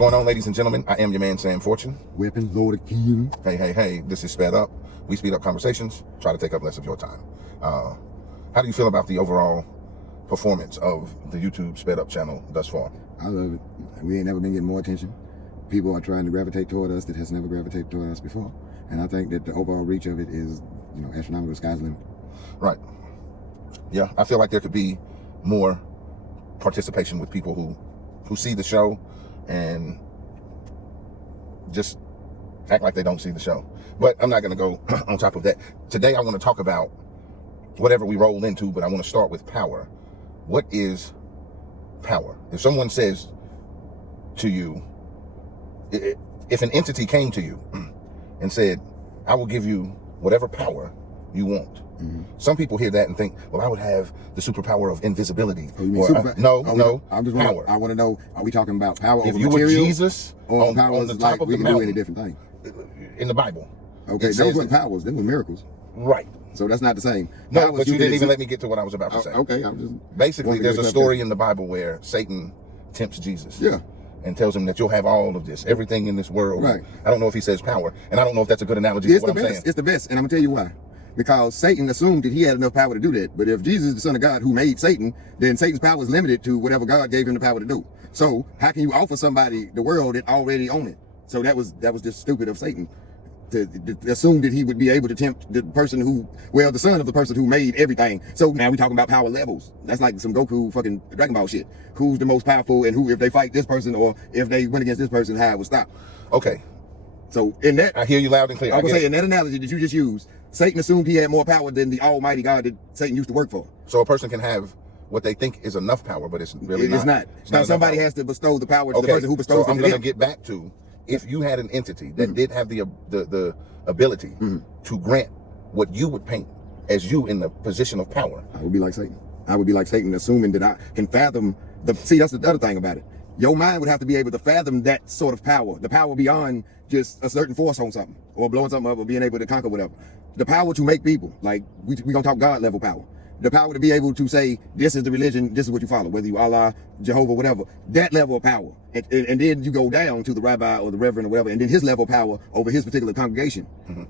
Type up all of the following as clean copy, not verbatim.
going on, ladies and gentlemen? I am your man, Sam Fortune. Weapon Lord again. Hey, this is Sped Up. We speed up conversations, try to take up less of your time. How do you feel about the overall performance of the YouTube Sped Up channel thus far? I love it. We ain't never been getting more attention. People are trying to gravitate toward us that has never gravitated toward us before. And I think that the overall reach of it is, astronomical. Sky's the limit. Right. Yeah, I feel like there could be more participation with people who see the show and just act like they don't see the show. But I'm not going to go on top of that. Today I want to talk about whatever we roll into, but I want to start with power. What is power? If someone says to you, if an entity came to you and said, I will give you whatever power you want. Mm-hmm. Some people hear that and think, well, I would have the superpower of invisibility. Oh, you mean no, I'm just power. I want to know, are we talking about power if over you material? Were Jesus or power on the top like of we the can mountain, do any different thing? In the Bible. Okay, those weren't powers, they were miracles. Right. So that's not the same. No, powers but you didn't even let me get to what I was about to say. Okay, I'm just... Basically, there's a story in the Bible where Satan tempts Jesus. Yeah. And tells him that you'll have all of this, everything in this world. Right. I don't know if he says power, and I don't know if that's a good analogy It's for what the I'm best. saying. It's the best, and I'm going to tell you why. Because Satan assumed that he had enough power to do that. But if Jesus is the Son of God who made Satan, then Satan's power is limited to whatever God gave him the power to do. So how can you offer somebody the world that already own it? So that was just stupid of Satan to assume that he would be able to tempt the person the son of the person who made everything. So now we're talking about power levels. That's like some Goku fucking Dragon Ball shit. Who's the most powerful, and who, if they fight this person or if they went against this person, how it would stop. Okay. So in that, I hear you loud and clear. I was saying, in that analogy that you just used, Satan assumed he had more power than the almighty God that Satan used to work for. So a person can have what they think is enough power, but it's really not. It's not. Because somebody has to bestow the power to the person who bestows it. So I'm going to get back to, if you had an entity that did have the ability to grant what you would paint as you in the position of power. I would be like Satan. I would be like Satan, assuming that I can fathom see, that's the other thing about it. Your mind would have to be able to fathom that sort of power, the power beyond just a certain force on something or blowing something up or being able to conquer whatever. The power to make people, like we gonna talk God level power. The power to be able to say, this is the religion, this is what you follow, whether you Allah, Jehovah, whatever, that level of power. And then you go down to the rabbi or the reverend or whatever, and then his level of power over his particular congregation.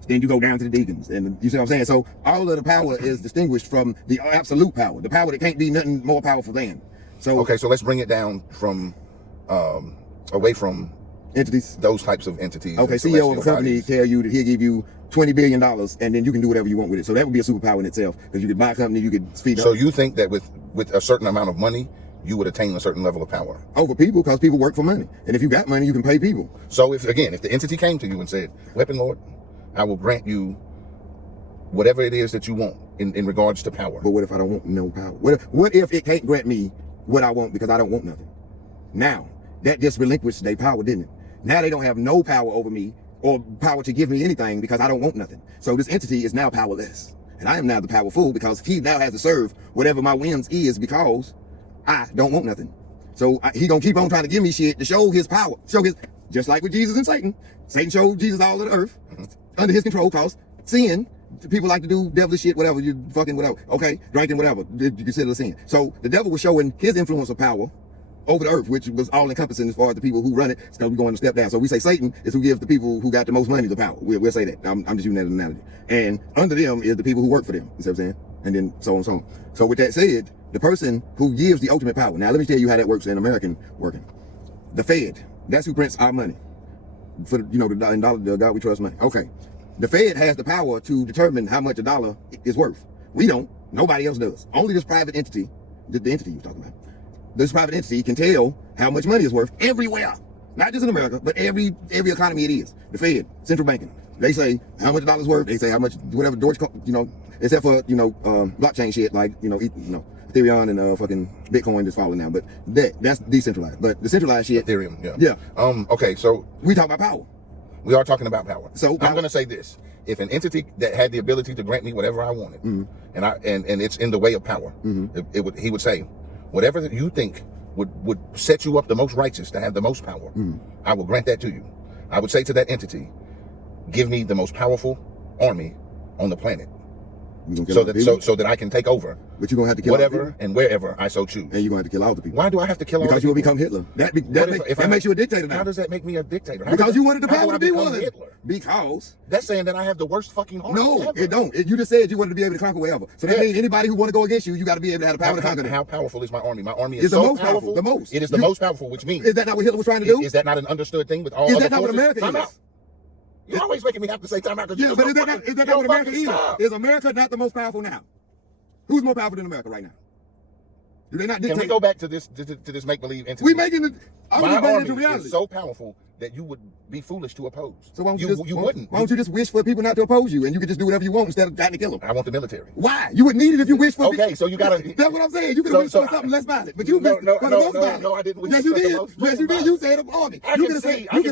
Then you go down to the deacons, and you see what I'm saying? So all of the power is distinguished from the absolute power, the power that can't be nothing more powerful than. So okay, so let's bring it down from, away from entities, those types of entities. Okay, CEO of a company tell you that he'll give you $20 billion and then you can do whatever you want with it. So that would be a superpower in itself, because you could buy a company, you could speed up. So you think that with a certain amount of money, you would attain a certain level of power over people, because people work for money, and if you got money, you can pay people. So if the entity came to you and said, Weapon Lord, I will grant you whatever it is that you want in regards to power. But what if I don't want no power? What if it can't grant me what I want because I don't want nothing? Now that just relinquished their power, didn't it? Now they don't have no power over me or power to give me anything because I don't want nothing. So this entity is now powerless, and I am now the powerful, because he now has to serve whatever my whims is, because I don't want nothing. So he gonna keep on trying to give me shit to show his power, just like with Jesus and Satan. Satan showed Jesus all of the earth under his control, cause sin. People like to do devilish shit, whatever, you fucking whatever. Okay, drinking, whatever, you consider a sin. So the devil was showing his influence of power over the earth, which was all encompassing as far as the people who run it. So we're going to step down. So we say Satan is who gives the people who got the most money the power. We'll say that. I'm just using that as an analogy. And under them is the people who work for them. You see what I'm saying? And then so on and so on. So with that said, the person who gives the ultimate power. Now let me tell you how that works in American working. The Fed, that's who prints our money. For the God we trust money. Okay. The Fed has the power to determine how much a dollar is worth. We don't. Nobody else does. Only this private entity, the entity you're talking about. This private entity can tell how much money is worth everywhere, not just in America, but every economy it is. The Fed, central banking, they say how much a dollar's worth. They say how much whatever except for blockchain shit like Ethereum and fucking Bitcoin is falling now. But that's decentralized. But the centralized shit, Ethereum, yeah. Okay, so we talk about power. We are talking about power. So I'm going to say this: if an entity that had the ability to grant me whatever I wanted, and it's in the way of power, he would say, whatever you think would set you up the most righteous to have the most power, I will grant that to you. I would say to that entity, give me the most powerful army on the planet. So that I can take over. But you're gonna have to kill whatever and wherever I so choose. And you're gonna have to kill all the people. Why do I have to kill all the people? Because you will become Hitler. That makes you a dictator now. How does that make me a dictator? Because you wanted the power to be one. Hitler? Because that's saying that I have the worst fucking army. No, ever. it don't. You just said you wanted to be able to conquer wherever. So that means anybody who want to go against you, you got to be able to have the power to conquer them. How powerful is my army? My army is the so most powerful. The most. It is the most powerful, which means is that not what Hitler was trying to do? Is that not an understood thing with all is other that not what forces? America is? You're always making me have to say time out. Yeah, but is that not what America is? Is America not the most powerful now? Who's more powerful than America right now? Do they not dictate? Can we go back to this make-believe entity? We making it. I'm my making it army into reality. is so powerful that you would be foolish to oppose. So why don't you wouldn't? Why don't you just wish for people not to oppose you and you could just do whatever you want instead of trying to kill them? I want the military. Why? You wouldn't need it if you wish for. Okay, so you gotta. That's what I'm saying. You could have wished for something less violent, but you wished for the most violent. No, I didn't wish yes, for you the did. most Yes, you did. You said the army. I can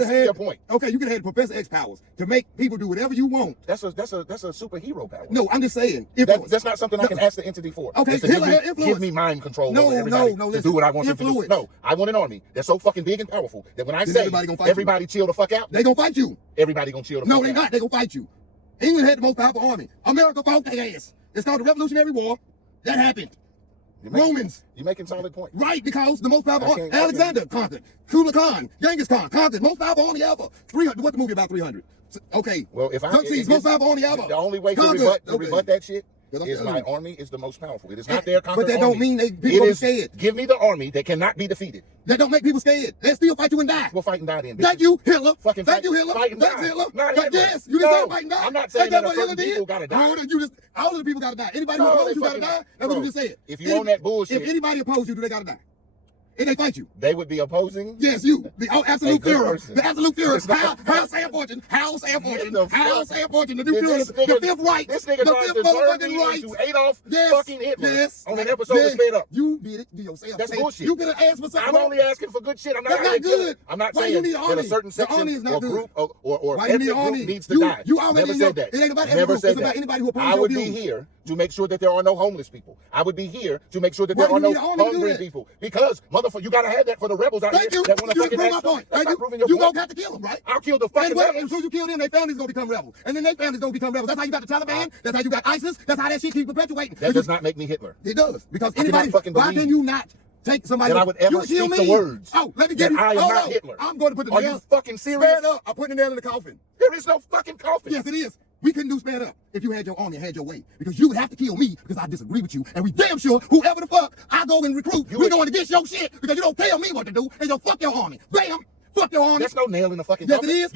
see your point. Okay, you could have had Professor X powers to make people do whatever you want. That's a superhero power. No, I'm just saying. That's not something I can ask the entity for. Okay, Hitler had influence. Give me mind control over everybody to do what I want them to do. No, I want an army that's so fucking big and powerful that when I say everybody chill the fuck out, they gonna fight you. Everybody gonna chill the fuck out. No, they not. They gonna fight you. England had the most powerful army. America fought their ass. It's called the Revolutionary War. That happened. Romans. You're making solid points. Right, because the most powerful army. Alexander conquered. Kublai Khan. Genghis Khan conquered. Most powerful army ever. 300. What's the movie about 300? Okay. Well, if most powerful army ever. The only way to rebut that shit is my army is the most powerful. It is not their conquered army. But that don't mean people are scared. Give me the army that cannot be defeated. That don't make people scared. They still fight you and die. We'll fight and die then. Thank you, Hitler. Thank you, Hitler. Fight and Thanks, die. Hitler. Not Hitler. Yes, you just said fight and die. I'm not saying that certain people gotta die. All of the people gotta die. Anybody who opposes you gotta die. That's what you just said. If you own that bullshit. If anybody opposes you, do they gotta die? And they fight you. They would be opposing? Yes, you. The absolute Führer. The absolute Führer. Hal Sanfortin. Hal Sanfortin. The new Führer. The Fifth Reich. This nigga tries to turn me into Adolf fucking Hitler on an episode of Sped Up. You did it to yourself. That's bullshit. You could have asked for something. I'm only asking for good shit. I'm not. That's not good. I'm not saying that a certain section or group or ethnic group needs to die. You already never said that. It ain't about never group. said It's that. about anybody who opposes I would your be views. here to make sure that there are no homeless people. I would be here to make sure that there are no hungry people. Because motherfucker, you gotta have that for the rebels out here that want to fucking prove my point. You gonna have to kill them, right? I'll kill the fucking rebels. As soon as you kill them, their families gonna become rebels, and then their families gonna become rebels. That's how you got the Taliban. That's how you got ISIS. That's how that shit keeps perpetuating. That does not make me Hitler. It does, because anybody. Why can you not take somebody that I would ever speak the words? Oh, let me get you. I am not Hitler. I'm going to put the nail. Are you fucking serious? Sped up. I'm putting the nail in the coffin. There is no fucking coffin. Yes, it is. We couldn't do Sped Up if you had your army and had your way. Because you would have to kill me because I disagree with you. And we damn sure, whoever the fuck I go and recruit, we're going against your shit because you don't tell me what to do and you'll fuck your army. Bam! Fuck your army. There's no nail in the fucking Yes, coffin. it is.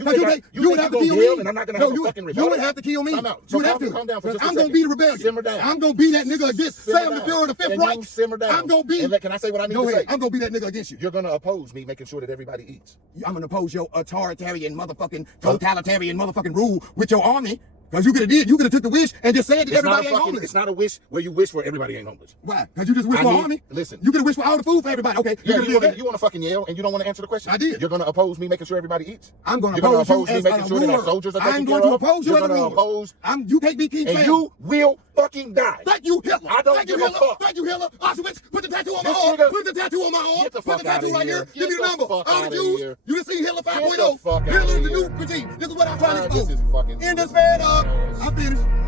You would have to kill me. And I'm not going to have a fucking rebellion. You would have to kill me. I'm out. So you would have to. Calm down for just a I'm second. going to be the rebellion. Simmer down. I'm going to be that nigga against Sam the Führer, the Fifth Reich. Simmer down. I'm going to be. And can I say what I need to say? I'm going to be that nigga against you. You're going to oppose me making sure that everybody eats. I'm going to oppose your authoritarian motherfucking totalitarian motherfucking rule with your army. Because you could have took the wish and just said that everybody ain't homeless. It's not a wish where you wish for everybody ain't homeless. Why? Because you just wish for army? Listen. You could have wished for all the food for everybody. Okay. Yeah, you want to fucking yell and you don't want to answer the question. I did. You're going to oppose me making sure everybody eats. I'm going to oppose you me making sure that our soldiers are taken care of. I'm going to oppose you as a ruler. oppose. You can't be King Sam. And you will fucking die. Thank you, Hitler. I don't give a fuck. Thank you, Hitler. Auschwitz, put the tattoo on my arm. Put the tattoo on my arm. Get the Put fuck the tattoo right here. Give me the number. fuck All the outta Jews. here. You just seen Hitler 5.0. Get the fuck Hitler outta the here. new regime. This is what I'm trying to expose. This is fucking. In the Sped Up. I'm finished.